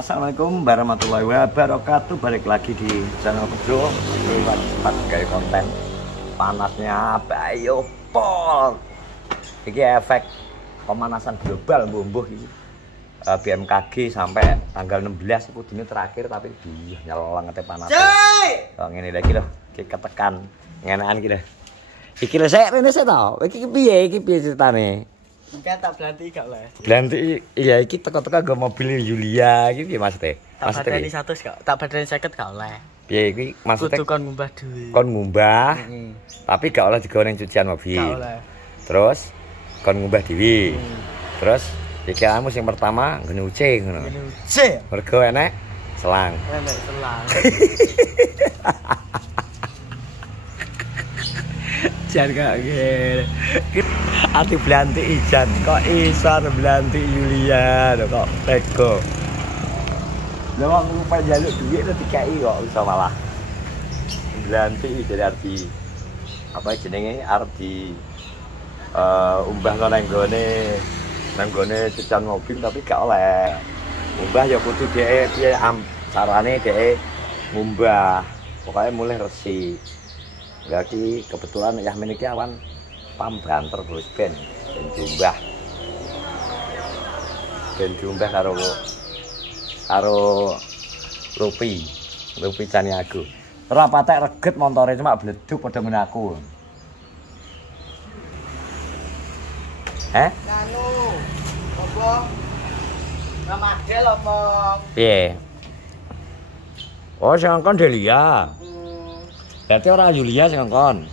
Assalamualaikum warahmatullahi wabarakatuh. Balik lagi di channel Bejo. Cepat kayak konten panasnya Bayo Pol. Ini efek pemanasan global bumbuh ini. BMKG sampai tanggal 16 itu dunia terakhir, tapi nyelang ngeteh panas. Oh, ini lagi loh, kita ketekan ngenaan gitu. Iki lho sik rene sik to. Iki piye ceritane? Enggak tak belanti gak oleh. Belanti iya iki teko-teko nggo mobil Yulia iki piye maksudnya? Tak badani 100 gak. Tak badani 50 gak oleh. Piye iki maksudnya? Kudu kon ngumbah duit. Kon ngumbah. Tapi gak oleh digawe ning cucian mobil. Gak oleh. Terus kon ngumbah dhewe. Terus iki kamu sing pertama nyuci ngono. Nyuci. Mergo enek selang. Enek selang. Jan kok ngene. Ati blanti ijan kok iso blanti Yulia kok tega. Lah wong lupa njaluk dhuwit to dikai kok iso malah. Blanti dari arti apa jenenge arti umbah nang nggone cucian mobil tapi gak oleh. Umbah ya kudu dhek piye carane dhek ngumbah. Pokoknya mulai resik. Berarti kebetulan ya meniki awan pam banter terus ben diumbah karo Rupi Caniago. Ora patek reget montore cuma bleduk padha men aku. Kanu apa? Ramadel apa? Piye? Oh, sing ngkon Delia. Berarti orang Yulia sing ngkon.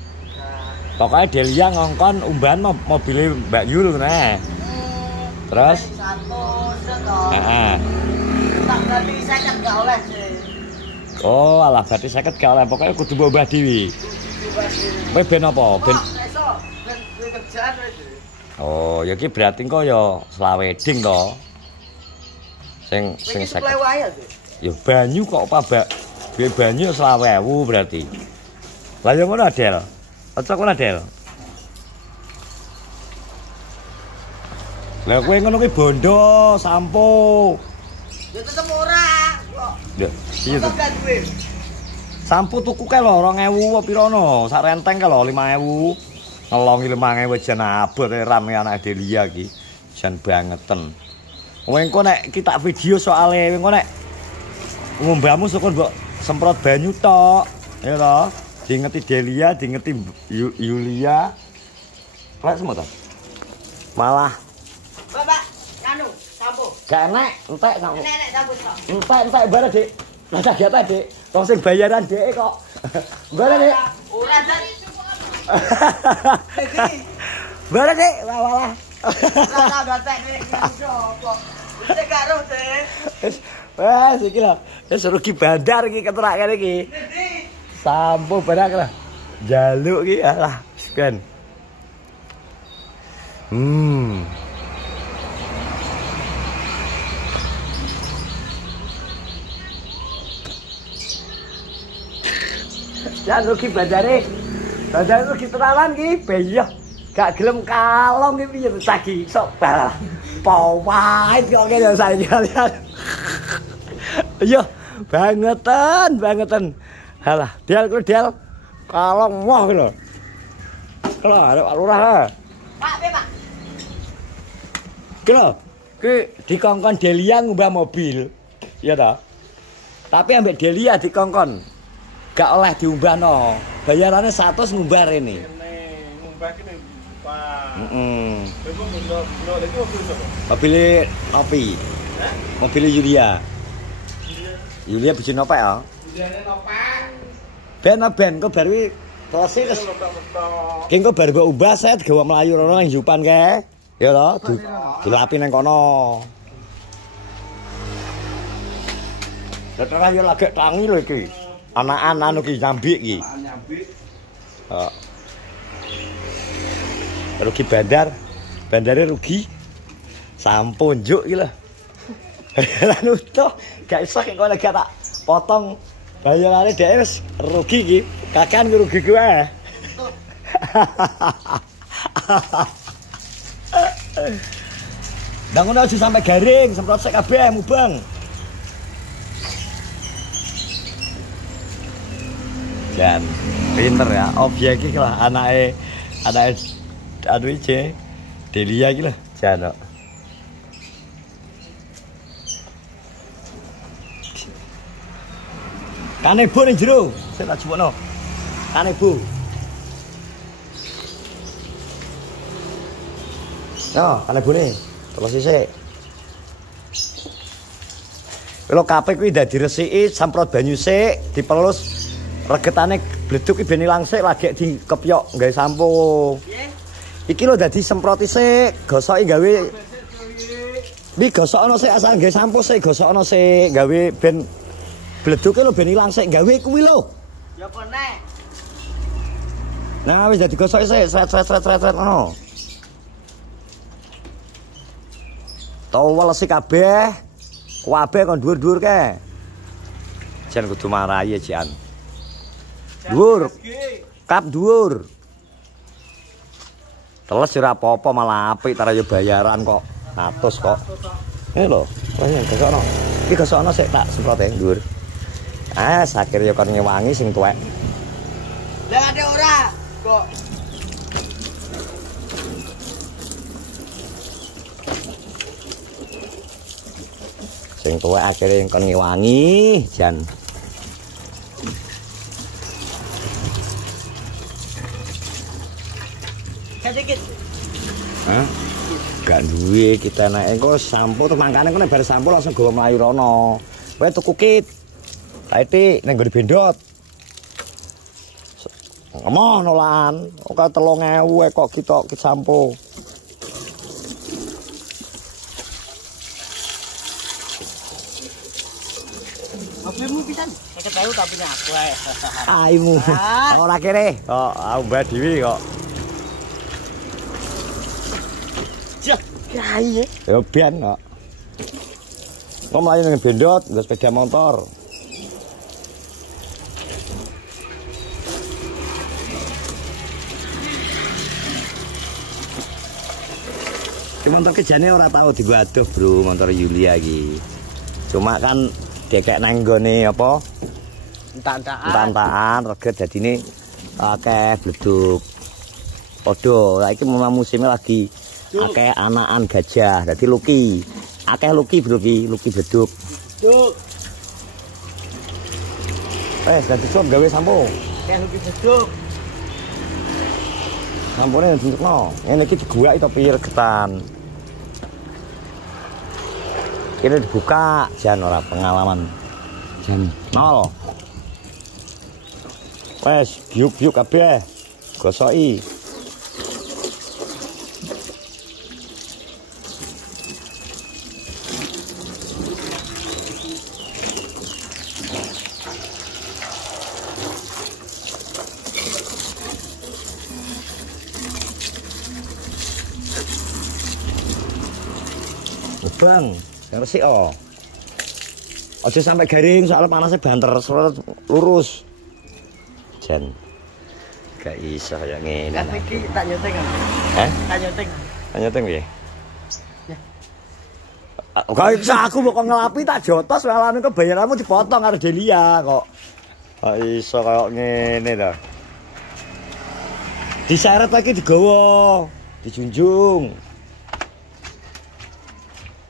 Pokoknya Delia ngongkon umbahan mobil Mbak Yul nah. Terus? Heeh. Tak berarti 50 gak oleh sih. Oh, alah berarti 50 gak oleh. Pokoknya kudu mbah dhewe. Kowe ben apa? Ben kerjaan wis. Oh, ya iki berarti engko ya selaweding to. Sing 50. Ya banyu kok apa, Mbak? Duwe banyu 20.000 berarti. Lah yo ngono Adel. Aja kono Adel. Lah kowe ngono kuwi bondo, sampo. Ya tetep ora kok. Ya, iya to. Duwe. Sampo tuku kae lho 2.000 apa pirono? Sak renteng kae lho 5.000. Ngelongi 5.000 jan abot rame anak Delia iki. Jan bangeten. Kowe engko nek iki tak video soalé engko nek ngombahmu syukur mbok semprot banyu tok. Ya to. Diingeti Delia, diingeti Yulia. Lek semua to. Malah Bapak, anu, sampo. gak enek, entek sampo. Enek sampo tok. Entek bare, Dik. Lah sagete, Dik. Wong sing bayaran Dik kok. Bare, Dik. Ora dan. Bare, Dik. Walah. Ora gatek nek sapa. Wis karo, Dik. Wes iki lho. Wis rugi bandar iki keterak kene iki. Sampo barang lah. Jaluk iki alah ben. Ya rugi bandare. Bandare rugi tenanan iki beyo. Gak gelem kalong iki piye sagi sok bal. Pawait kok kene saiki kalian. Yo, bangetan. Halah, Del kalong moh lho. Kalau arep lurah. Pak, Pak. Ki dikongkon Delia ngumbah mobil. Iya ta? Tapi ambek Delia dikongkon. Gak oleh diumbahno. Bayarannya 100 ngumbah rene. Ngumbah ki Pak. Mobil Opi. Mobil Yulia. Yulia bijine opo ya? Yuliane nopak. Ben kok baru selesai wis. Ki engko bar mbok umbah set gawa mlayu rono ning Jupan kae. Ya to, dilapi nang kono. Lah yo lagi tangi lho iki. Anak-anak iki nyambik iki. Nyambik. Heeh. Rugi bandare rugi. Sampun njuk iki lho. Lah nutuh, gak iso kok lagi tak potong bayarane dhek wis rugi iki. Kakan rugi gue. Bangun aja sampai garing, semprot sek kabeh mubang. Dan pinter ya, objek iki lah anake aduh iki Delia iki lah jan. Kanebo ning jero, sing tak jupukno. Kanebo. Yo, kanebone. Terus sisik. Kalau kabeh kuwi dadi resiki, samprot banyu sik, dipelus regetane bleduk iki ben ilang sik lagi dikepyok gawe sampo. Iki lho dadi semproti sik, gosoki gawe. Iki gosokno sik asal gawe sampo sik, gosokno sik gawe ben bleduke lho ben ilang sik gawe kuwi lho. Ya apa nek? Nah wis dadi gosoki sik, sret ngono. Towel sik kabeh. Kabeh kon dhuwur-dhuwur ke. Jan kudu marahi jan. Dhuwur. Kap dhuwur. Teles ora apa-apa malah apik tar yo bayaran kok. 100 kok. Ini lho, gosokno. Iki gosokno sik tak semprot e dhuwur. Ah, sakir yo kon ngewangi sing tuwek. Lah ada ora kok. Sing tuwek akhire kon ngewangi jan. Sedikit. Hah? Gak duwe kita naik kok sampo terus mangkane kok nek bar sampo langsung gawa mlayu rono. Kowe tuku kit. Saiki ning nggon bendot. Ngono lan, kok 3000 kok kita kit sampo. Mobilmu pisan? 50.000 tapi nek aku ae. Aimu. Ora kere. Kok aku mbah dhewe kok. Ya iya. Ya ben kok. Kok mlayu ning bendot, nggo sepeda motor. Ki motor kejane ora tau diwaduh, Bro, motor Yulia iki. Cuma kan dekek nang nggone apa? Entak-entakan reget dadine akeh bleduk. Padha, lah iki memang musimnya lagi akeh anakan gajah, dadi luki. Akeh luki bro ki, luki beduk. Duk. Dadi coba gawe sampo. Akeh luki beduk. Sampone ditukno. Ngene iki diguwaki to piye regetan. Kene dibuka jan ora pengalaman. Jan 0. Wes, biuk-biuk kabeh. Gosoki. Bang, yang resik oh. Aja sampai garing soalnya panasnya banter lurus. Jan. Gak iso ya ngene. Kan iki tak nyoteng. Tak nyoteng. Tak nyoteng piye? Ya. Gak iso aku kok ngelapi tak jotos walane kok bayaranmu dipotong karo Delia kok. Gak iso kaya ngene to. Diseret lagi digawa, dijunjung.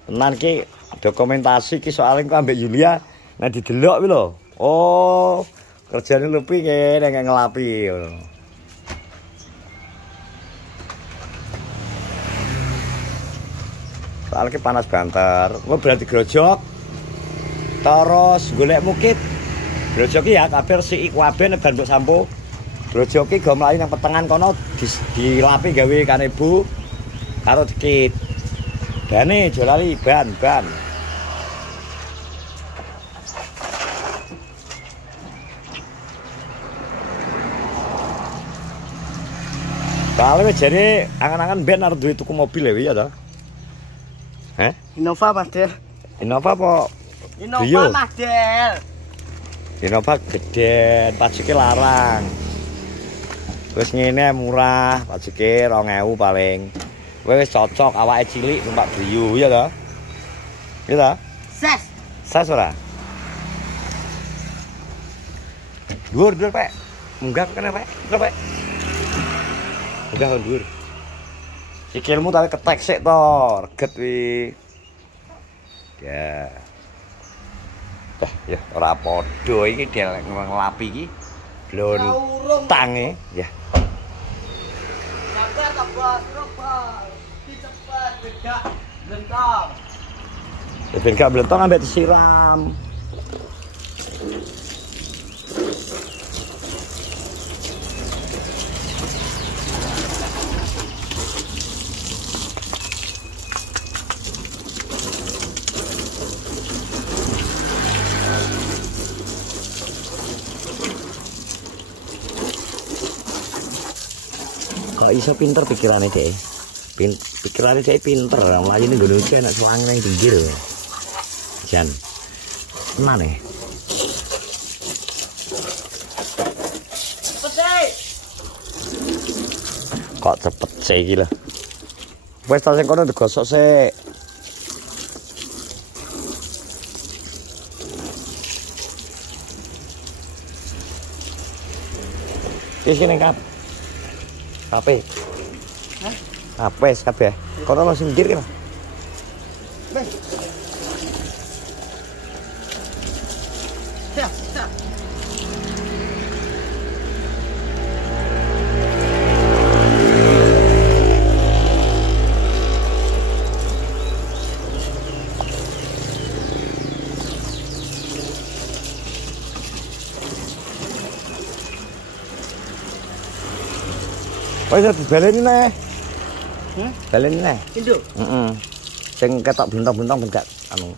Tenan ki dokumentasi ki soal engko ambek Yulia nek didelok kuwi lho. Oh, kerjane Lupi kene nek ngelapi ngono. Soal ki panas banter. Engko berarti grojok. Terus golek mukit. Grojok ki ya kabeh resiki kabeh nek ban mbok sampo. Grojok ki go mlayu nang petengan kono dilapi gawe kanebo karo dikit. Dane jolali ban. Kalau jare angan-angan ben arep duwe tuku mobil ya to. Heh? Innova model. Innova apa? Innova model. Innova gede, pajuke larang. Wis ngene murah, pajuke 2000 paling. Wis cocok awake cilik numpak Brio ya to? Iya to? Ses ora? Dhuwur, Pak. Enggak kena Pak. Kenapa? Udah ndur. Sikilmu tapi ketek sik to, reget wi. Ya. Dah, ya ora padha iki delek nglapi iki. Blon tange, ya. Sabar ta bos, bos. Cepat bedak blentong. Ya ben gak blentong ambek disiram. Kok iso pinter pikirannya deh. Pikirannya deh pinter. Melayu ini gue enak selangi yang tinggi loh. Jan. Mana nih? Cepet Kok cepet sih gila. Wes tas yang kono digosok sih. Wis kene kap. Kape. Hah? Apa wis kabeh? Kono langsung ndir kan. Wes. Siap, siap. Wis dibaleni neh. Baleni neh. Induk. Heeh. Sing ketok blentong-blentong ben gak anu.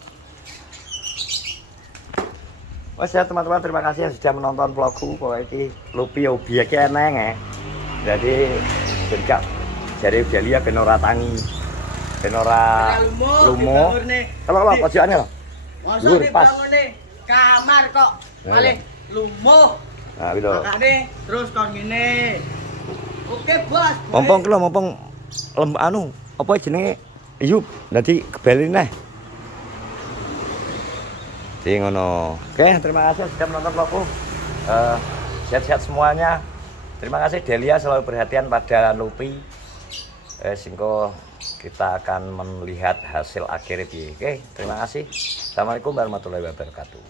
Wes ya teman-teman, terima kasih yang sudah menonton vlogku. Pokoknya iki lupi hobi iki eneng ya. Jadi ben gak jare Delia ben ora tangi. Ben ora lumo. Kalau pojokane lho. Masa dibangune kamar kok malih lumuh. Nah, gitu. Makane terus kon ngene. Oke, Bos. Mumpung kelo mumpung anu apa jenenge Yub dadi kebali neh. Jadi ngono. Oke, terima kasih sudah menonton vlogku. Sehat-sehat semuanya. Terima kasih Delia selalu perhatian pada Lupi. Singko kita akan melihat hasil akhirnya. Oke, terima kasih. Assalamualaikum warahmatullahi wabarakatuh.